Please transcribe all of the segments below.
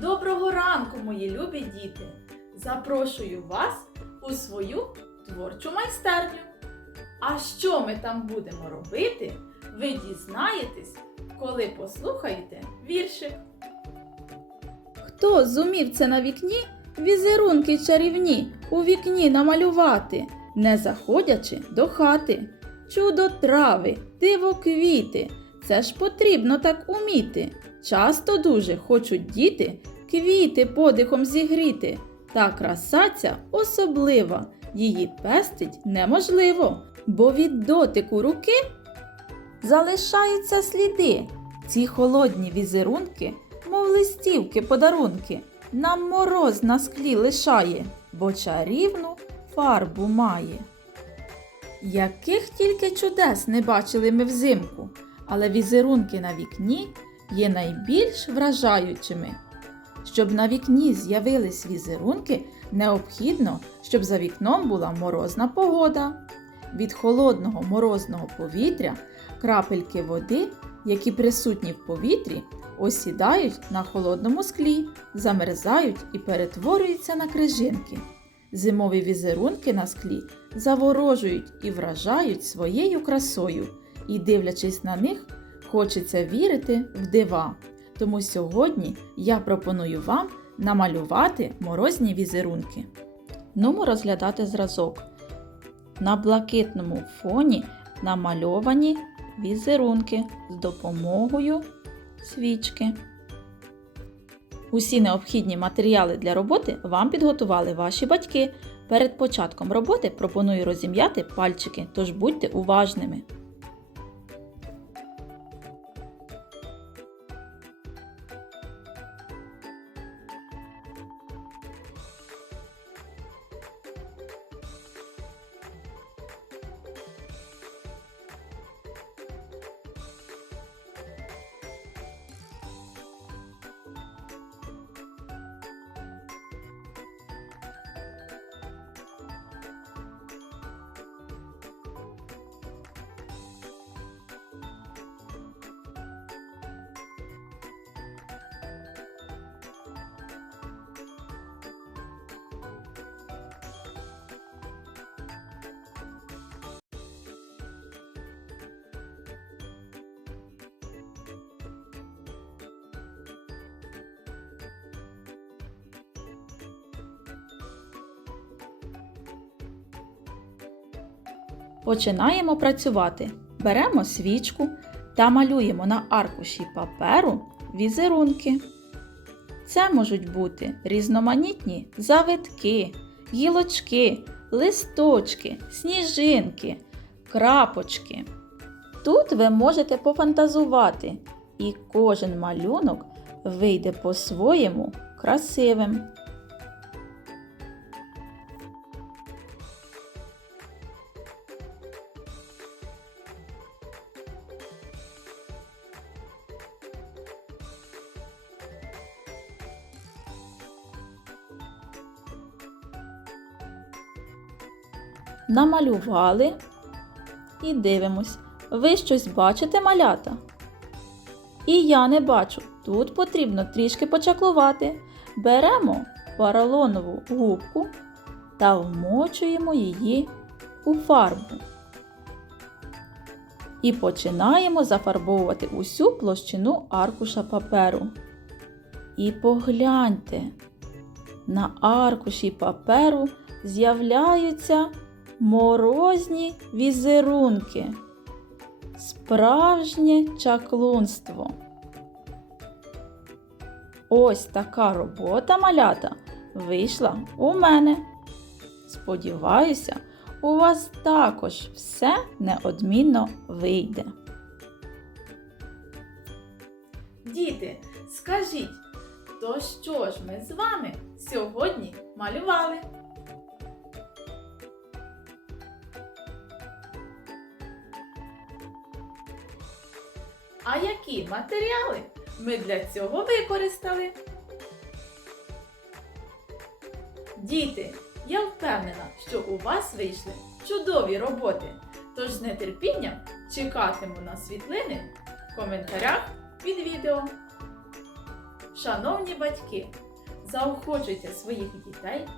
Доброго ранку, мої любі діти! Запрошую вас у свою творчу майстерню. А що ми там будемо робити, ви дізнаєтесь, коли послухаєте віршик. Хто зумів це на вікні візерунки чарівні у вікні намалювати, не заходячи до хати? Чудо трави, диво квіти, це ж потрібно так уміти. Часто дуже хочуть діти квіти подихом зігріти. Та краса ця особлива, її пестить неможливо, бо від дотику руки залишаються сліди. Ці холодні візерунки, мов листівки подарунки, нам мороз на склі лишає, бо чарівну фарбу має. Яких тільки чудес не бачили ми взимку, але візерунки на вікні є найбільш вражаючими. Щоб на вікні з'явились візерунки, необхідно, щоб за вікном була морозна погода. Від холодного морозного повітря крапельки води, які присутні в повітрі, осідають на холодному склі, замерзають і перетворюються на крижинки. Зимові візерунки на склі заворожують і вражають своєю красою, і, дивлячись на них, хочеться вірити в дива. Тому сьогодні я пропоную вам намалювати морозні візерунки. Нумо розглядати зразок. На блакитному фоні намальовані візерунки з допомогою свічки. Усі необхідні матеріали для роботи вам підготували ваші батьки. Перед початком роботи пропоную розім'яти пальчики, тож будьте уважними. Починаємо працювати. Беремо свічку та малюємо на аркуші паперу візерунки. Це можуть бути різноманітні завитки, гілочки, листочки, сніжинки, крапочки. Тут ви можете пофантазувати, і кожен малюнок вийде по-своєму красивим. Намалювали і дивимось. Ви щось бачите, малята? І я не бачу. Тут потрібно трішки почаклувати. Беремо поролонову губку та вмочуємо її у фарбу. І починаємо зафарбовувати усю площину аркуша паперу. І погляньте, на аркуші паперу з'являються морозні візерунки. Справжнє чаклунство. Ось така робота малята вийшла у мене. Сподіваюся, у вас також все неодмінно вийде. Діти, скажіть, то що ж ми з вами сьогодні малювали? А які матеріали ми для цього використали? Діти, я впевнена, що у вас вийшли чудові роботи. Тож з нетерпінням чекатиму на світлини в коментарях під відео. Шановні батьки, заохочуйте своїх дітей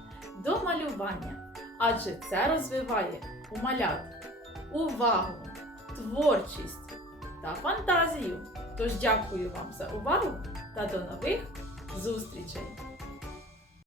до малювання, адже це розвиває у малят увагу, творчість та фантазію. Тож дякую вам за увагу та до нових зустрічей!